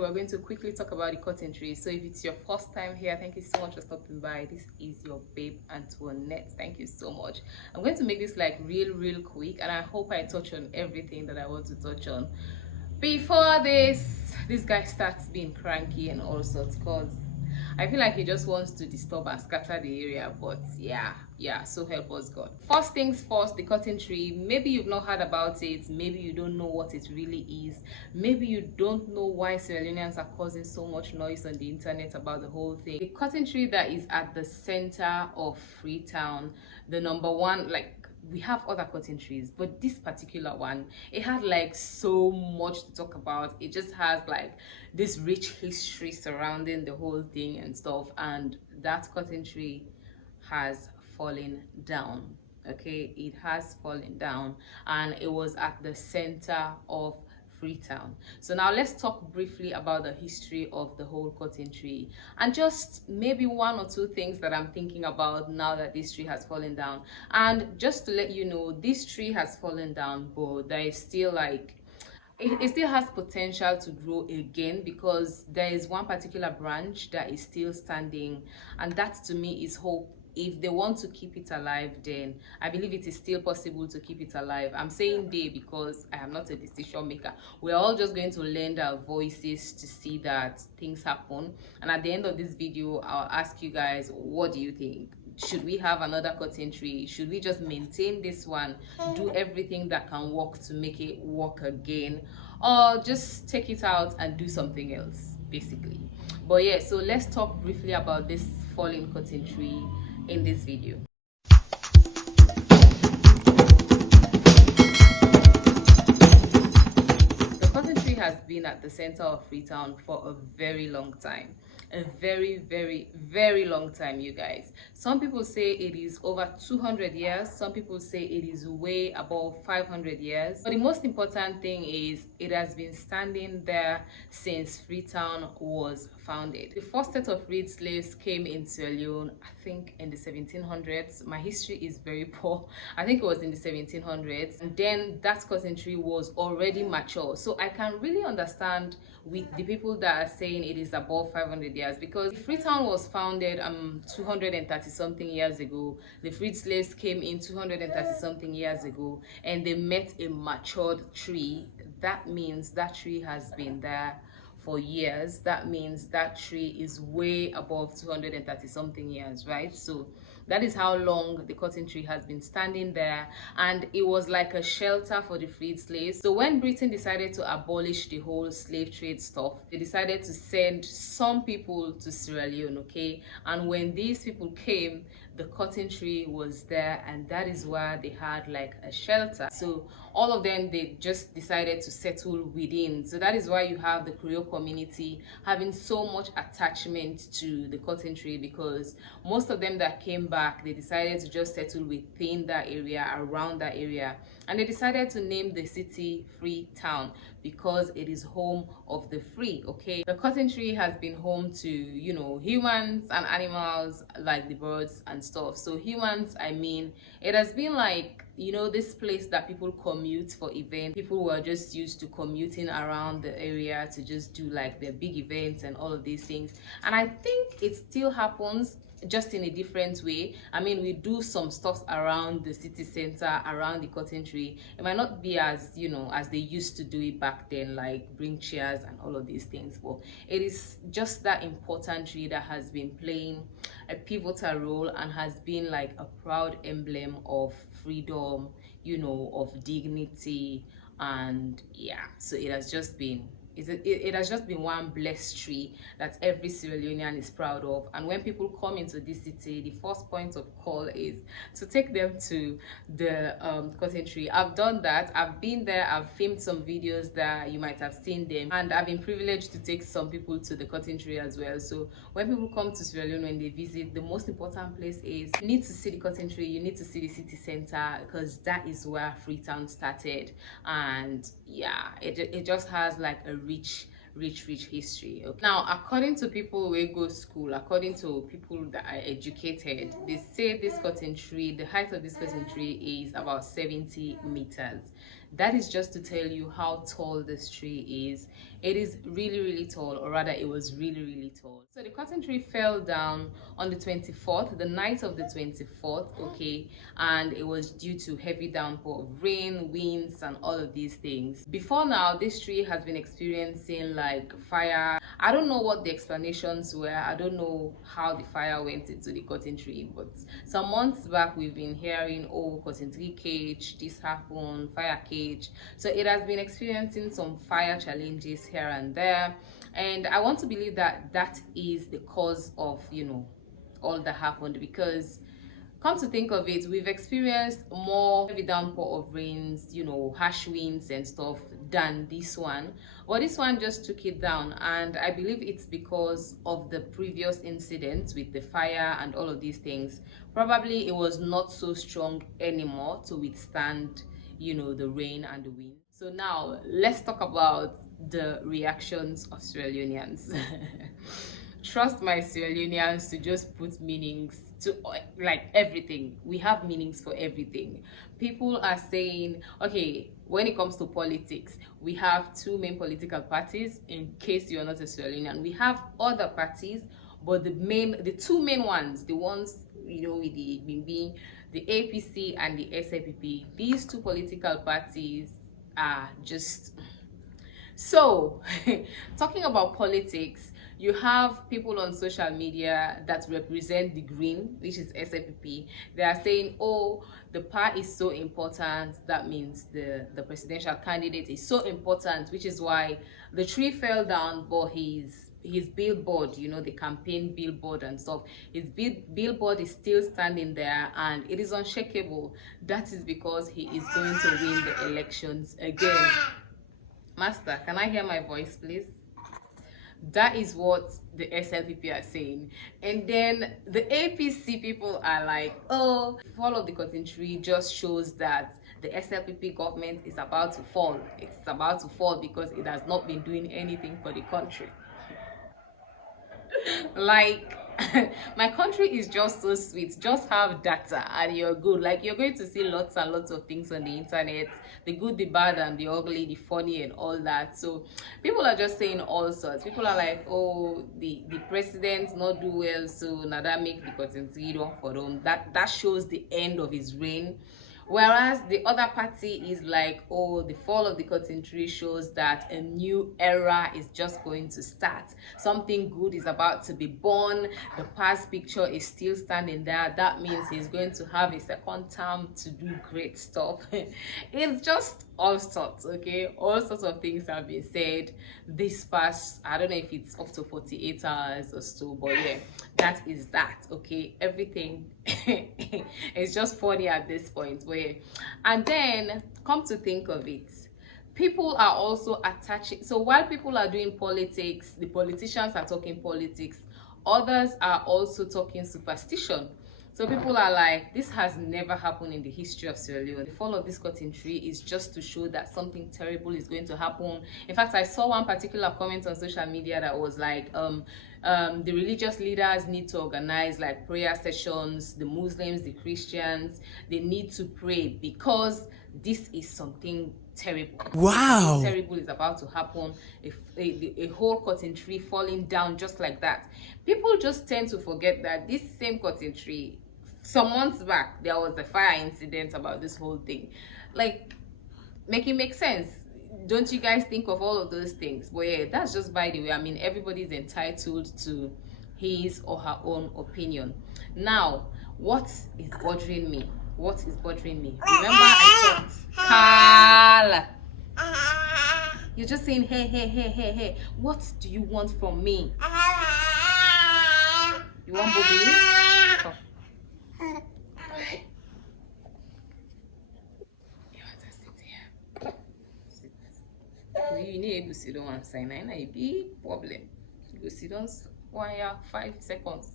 We're going to quickly talk about the cotton tree. So if it's your first time here, thank you so much for stopping by. This is your babe Antoinette. Thank you so much. I'm going to make this like real quick, and I hope I touch on everything that I want to touch on before this guy starts being cranky and all sorts, because I feel like he just wants to disturb and scatter the area. But yeah, so help us God. First things first, the cotton tree. Maybe you've not heard about it, maybe you don't know what it really is, maybe you don't know why Sierra Leoneans are causing so much noise on the internet about the whole thing. The cotton tree that is at the center of Freetown, the number one, like, we have other cotton trees, but this particular one, it had like so much to talk about. It just has like this rich history surrounding the whole thing and stuff, and that cotton tree has fallen down. Okay, it has fallen down, and it was at the center of Freetown. So now let's talk briefly about the history of the whole cotton tree, and just maybe one or two things that I'm thinking about now that this tree has fallen down. And just to let you know, this tree has fallen down, but there is still like it still has potential to grow again, because there is one particular branch that is still standing, and that to me is hope. If they want to keep it alive, then I believe it is still possible to keep it alive. I'm saying they because I am not a decision maker. We're all just going to lend our voices to see that things happen, and at the end of this video I'll ask you guys, what do you think? Should we have another cotton tree? Should we just maintain this one, do everything that can work to make it work again, or just take it out and do something else, basically? But yeah, so let's talk briefly about this fallen cotton tree in this video. The cotton tree has been at the center of Freetown for a very long time. A very long time, you guys. Some people say it is over 200 years, some people say it is way above 500 years, but the most important thing is it has been standing there since Freetown was founded. The first set of freed slaves came in Sierra Leone, I think in the 1700s. My history is very poor. I think it was in the 1700s, and then that cotton tree was already mature. So I can really understand with the people that are saying it is above 500 years, because Freetown was founded 230 something years ago. The freed slaves came in 230 something years ago, and they met a matured tree. That means that tree has been there for years. That means that tree is way above 230 something years, right? So that is how long the cotton tree has been standing there, and it was like a shelter for the freed slaves. So when Britain decided to abolish the whole slave trade stuff, they decided to send some people to Sierra Leone, okay? And when these people came, the cotton tree was there, and that is where they had like a shelter. So all of them, they just decided to settle within. So that is why you have the Creole community having so much attachment to the cotton tree, because most of them that came back, they decided to just settle within that area, around that area, and they decided to name the city Freetown because it is home of the free. Okay, the cotton tree has been home to, you know, humans and animals like the birds and stuff. So humans, I mean, it has been like, you know, this place that people commute for events. People were just used to commuting around the area to just do like their big events and all of these things, and I think it still happens, just in a different way. I mean, we do some stuff around the city center, around the cotton tree. It might not be as, you know, as they used to do it back then, like bring chairs and all of these things, but it is just that important tree that has been playing a pivotal role and has been like a proud emblem of freedom, you know, of dignity. And yeah, so it has just been it has just been one blessed tree that every Sierra Leonean is proud of. And when people come into this city, the first point of call is to take them to the cotton tree. I've done that. I've been there. I've filmed some videos that you might have seen them, and I've been privileged to take some people to the cotton tree as well. So when people come to Sierra Leone, when they visit, the most important place is you need to see the cotton tree, you need to see the city center, because that is where Freetown started. And yeah, it just has like a rich history. Okay, now according to people who go school, according to people that are educated, they say this cotton tree, the height of this cotton tree is about 70 meters. That is just to tell you how tall this tree is. It is really, really tall, or rather it was really, really tall. So the cotton tree fell down on the 24th, the night of the 24th, okay, and it was due to heavy downpour of rain, winds, and all of these things. Before now, this tree has been experiencing like fire. I don't know what the explanations were. I don't know how the fire went into the cotton tree, but some months back we've been hearing, oh, cotton tree cage, this happened, fire cage. So it has been experiencing some fire challenges here and there, and I want to believe that that is the cause of, you know, all that happened, because come to think of it, we've experienced more heavy downpour of rains, you know, harsh winds and stuff than this one. But this one just took it down, and I believe it's because of the previous incidents with the fire and all of these things. Probably it was not so strong anymore to withstand, you know, the rain and the wind. So now let's talk about the reactions of Sierra Leoneans. Trust my Sierra Leoneans to just put meanings to like everything. We have meanings for everything. People are saying, okay, when it comes to politics, we have two main political parties. In case you're not a Sierra Leonean, we have other parties, but the two main ones, the ones, you know, with the Bimbi, the APC and the SFPP, these two political parties are just so. Talking about politics, you have people on social media that represent the green, which is SFPP. They are saying, oh, the PA is so important. That means the presidential candidate is so important, which is why the tree fell down, but his billboard, you know, the campaign billboard and stuff, his billboard is still standing there and it is unshakable. That is because he is going to win the elections again. Master, can I hear my voice, please? That is what the SLPP are saying. And then the APC people are like, oh, the fall of the cotton tree just shows that the SLPP government is about to fall. It's about to fall because it has not been doing anything for the country. Like, my country is just so sweet. Just have data and you're good. Like, you're going to see lots and lots of things on the internet, the good, the bad, and the ugly, the funny, and all that. So people are just saying all sorts. People are like, oh, the president not do well, so now that make the cotton zero for them. That shows the end of his reign. Whereas the other party is like, oh, the fall of the cotton tree shows that a new era is just going to start. Something good is about to be born. The past picture is still standing there. That means he's going to have a second term to do great stuff. It's just all sorts, okay? All sorts of things have been said this past, I don't know if it's up to 48 hours or so, but yeah, that is that, okay? Everything is just funny at this point, but yeah. And then come to think of it, people are also attaching, so while people are doing politics, the politicians are talking politics, others are also talking superstition. So people are like, this has never happened in the history of Sierra Leone. The fall of this cotton tree is just to show that something terrible is going to happen. In fact, I saw one particular comment on social media that was like, the religious leaders need to organize like prayer sessions, the Muslims, the Christians, they need to pray because this is something terrible. Wow. Something terrible is about to happen. A whole cotton tree falling down just like that. People just tend to forget that this same cotton tree, some months back, there was a fire incident about this whole thing. Like, make it make sense. Don't you guys think of all of those things? But yeah, that's just by the way. I mean, everybody's entitled to his or her own opinion. Now, what is bothering me? What is bothering me? Remember I talked, Carl. You're just saying, hey, hey, hey, hey, hey. What do you want from me? You want Bobby? Come. You want to sit here? Sit. You need to sit down and sign. I know a big problem. You go sit down 1 year, 5 seconds.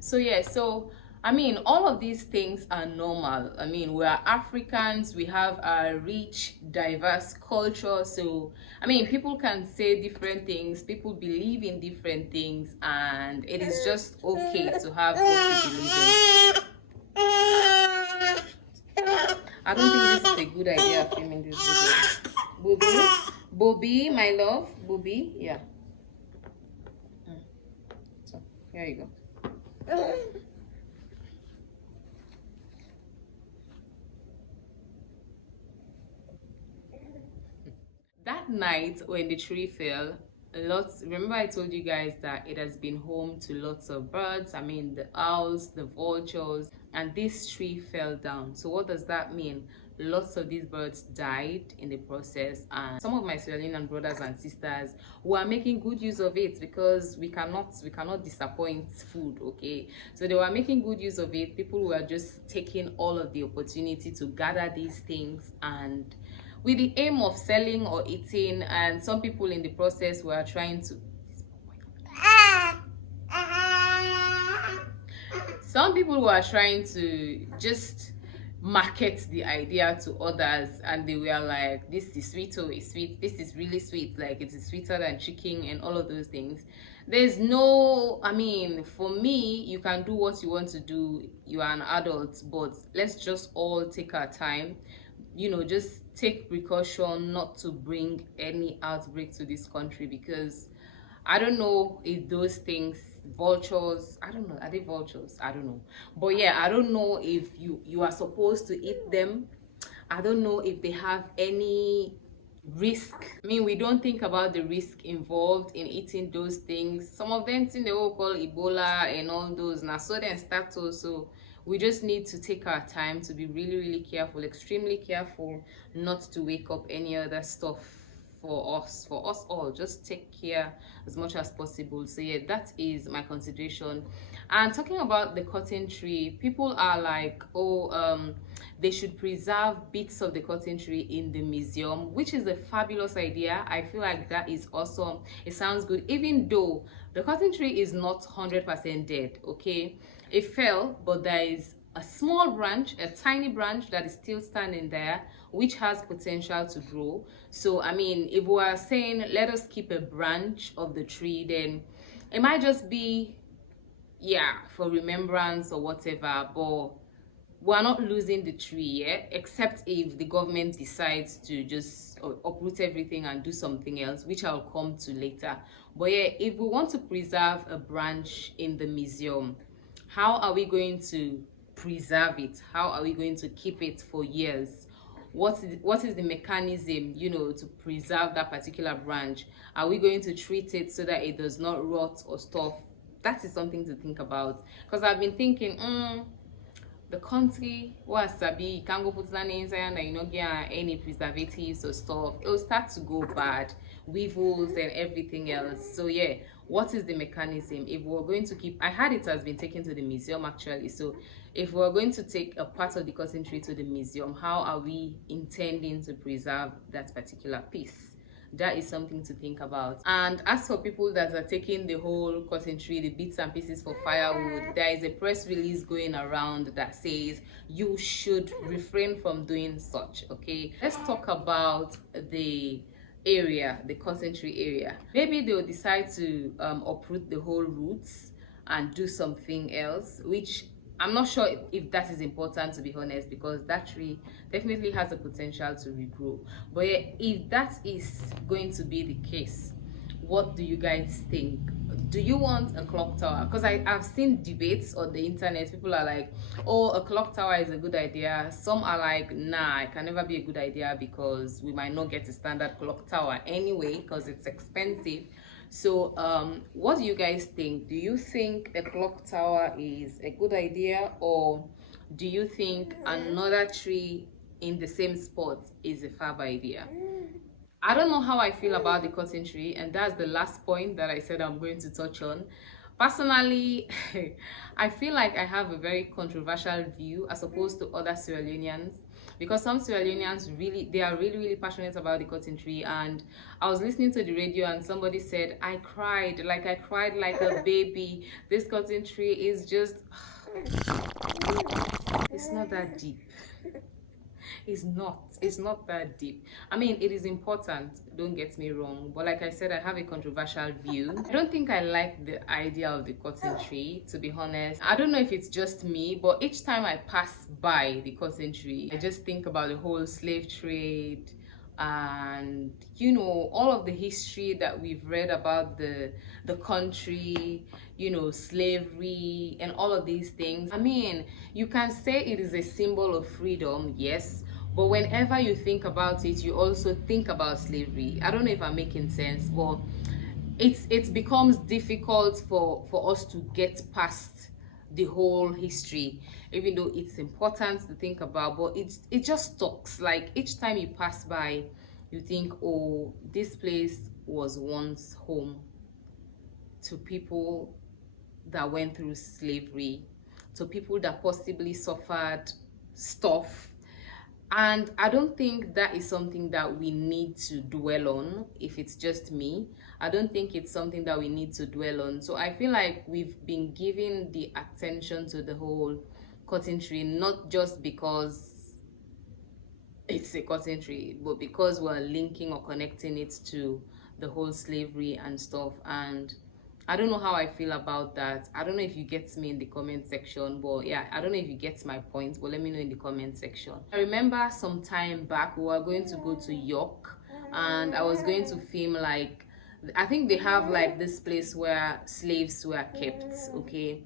So yeah, so I mean, all of these things are normal. I mean, we are Africans, we have a rich, diverse culture. So, I mean, people can say different things, people believe in different things, and it is just okay to have what you believe in. I don't think this is a good idea filming this video. Booby, Bobby, my love, Bobby, yeah. So here you go. That night when the tree fell, lots, remember I told you guys that it has been home to lots of birds, I mean the owls, the vultures, and this tree fell down. So what does that mean? Lots of these birds died in the process, and some of my Sierra Leonean brothers and sisters were making good use of it, because we cannot disappoint food, okay? So they were making good use of it. People were just taking all of the opportunity to gather these things, and with the aim of selling or eating, and some people in the process were trying to, some people were trying to just market the idea to others, and they were like, this is sweet, oh it's sweet, this is really sweet, like it is sweeter than chicken and all of those things. There's no, I mean, for me, you can do what you want to do, you are an adult, but let's just all take our time, you know, just take precaution not to bring any outbreak to this country, because I don't know if those things, vultures, I don't know, are they vultures? I don't know. But yeah, I don't know if you are supposed to eat them. I don't know if they have any risk. I mean, we don't think about the risk involved in eating those things. Some of them think they will call Ebola and all those. Now, so then start to, so we just need to take our time to be really, really careful, extremely careful, not to wake up any other stuff for us all. Just take care as much as possible. So yeah, that is my consideration. And talking about the cotton tree, people are like, oh, they should preserve bits of the cotton tree in the museum, which is a fabulous idea. I feel like that is awesome. It sounds good, even though the cotton tree is not 100% dead, okay? It fell, but there is a small branch, a tiny branch that is still standing there, which has potential to grow. So I mean, if we are saying let us keep a branch of the tree, then it might just be, yeah, for remembrance or whatever, but we're not losing the tree, yeah, except if the government decides to just uproot everything and do something else, which I'll come to later. But yeah, if we want to preserve a branch in the museum, how are we going to preserve it? How are we going to keep it for years? What is the mechanism, you know, to preserve that particular branch? Are we going to treat it so that it does not rot or stuff? That is something to think about, because I've been thinking, the country was sabi, you can't go put that inside and you not get any preservatives or stuff, it will start to go bad, weevils and everything else. So yeah, what is the mechanism? If we're going to keep, I heard it has been taken to the museum actually, so if we're going to take a part of the cotton tree to the museum, how are we intending to preserve that particular piece? That is something to think about. And as for people that are taking the whole cotton tree, the bits and pieces for firewood, there is a press release going around that says you should refrain from doing such, okay? Let's talk about the area, the cotton tree area. Maybe they'll decide to uproot the whole roots and do something else, which I'm not sure if that is important, to be honest, because that tree definitely has the potential to regrow. But yeah, if that is going to be the case, what do you guys think? Do you want a clock tower? Because I've seen debates on the internet. People are like, oh, a clock tower is a good idea. Some are like, nah, it can never be a good idea because we might not get a standard clock tower anyway because it's expensive. So what do you guys think? Do you think a clock tower is a good idea, or do you think another tree in the same spot is a fab idea? I don't know how I feel about the cotton tree, and that's the last point that I said I'm going to touch on. Personally, I feel like I have a very controversial view as opposed to other Sierra Leoneans, because some Sierra Leoneans they are really passionate about the cotton tree. And I was listening to the radio and somebody said, I cried like a baby. This cotton tree is just it's not that deep. It's not that deep. I mean, it is important, don't get me wrong, but like I said, I have a controversial view. I don't think I like the idea of the cotton tree, to be honest. I don't know if it's just me, but each time I pass by the cotton tree, I just think about the whole slave trade, and all of the history that we've read about the country, slavery and all of these things. I mean, you can say it is a symbol of freedom, yes, but whenever you think about it, you also think about slavery. I don't know if I'm making sense, but it becomes difficult for us to get past the whole history, even though it's important to think about, but it just talks. Like, each time you pass by, you think, oh, this place was once home to people that went through slavery, to people that possibly suffered stuff. And I don't think that is something that we need to dwell on. If it's just me, I don't think it's something that we need to dwell on. So I feel like we've been giving the attention to the whole cotton tree, not just because it's a cotton tree, but because we're linking or connecting it to the whole slavery and stuff. And I don't know how I feel about that. I don't know if you get me in the comment section, but yeah, I don't know if you get my point, but let me know in the comment section. I remember some time back we were going to go to York, and I was going to film, like, I think they have like this place where slaves were kept, okay?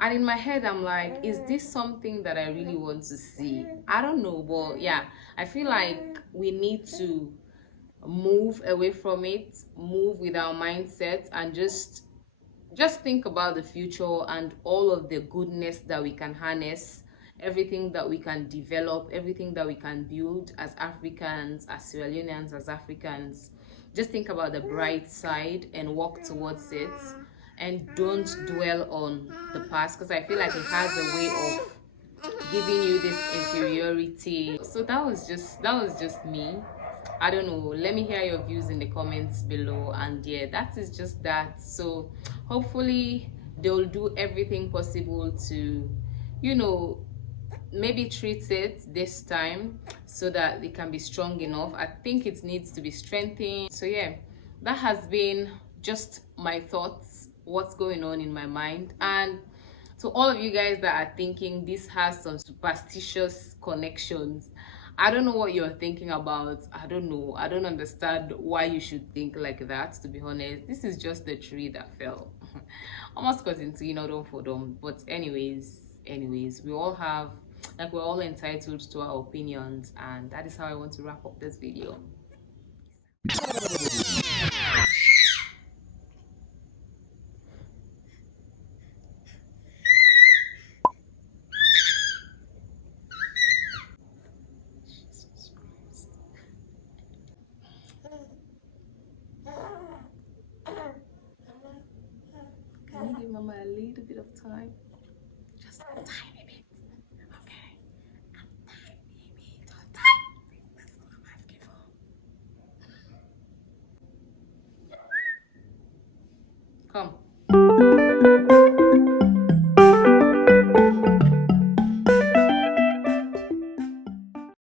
And in my head I'm like, is this something that I really want to see? I don't know, but yeah, I feel like we need to move away from it, move with our mindset, and just think about the future and all of the goodness that we can harness, everything that we can develop, everything that we can build as Africans, as Sierra Leoneans, as Africans. Just think about the bright side and work towards it, and don't dwell on the past, because I feel like it has a way of giving you this inferiority. So that was just me. I don't know, let me hear your views in the comments below. And yeah, that is just that. So hopefully they'll do everything possible to maybe treat it this time so that it can be strong enough. I think it needs to be strengthened. So yeah, that has been just my thoughts, what's going on in my mind. And to all of you guys that are thinking this has some superstitious connections, I don't know what you're thinking about. I don't know. I don't understand why you should think like that, to be honest. This is just the tree that fell. Almost got into, don't for them. But anyways, we all have, like, we're all entitled to our opinions, and that is how I want to wrap up this video. Can you give Mama a little bit of time? Just a tiny bit. Okay. A tiny bit of time. That's all I'm asking for. Come.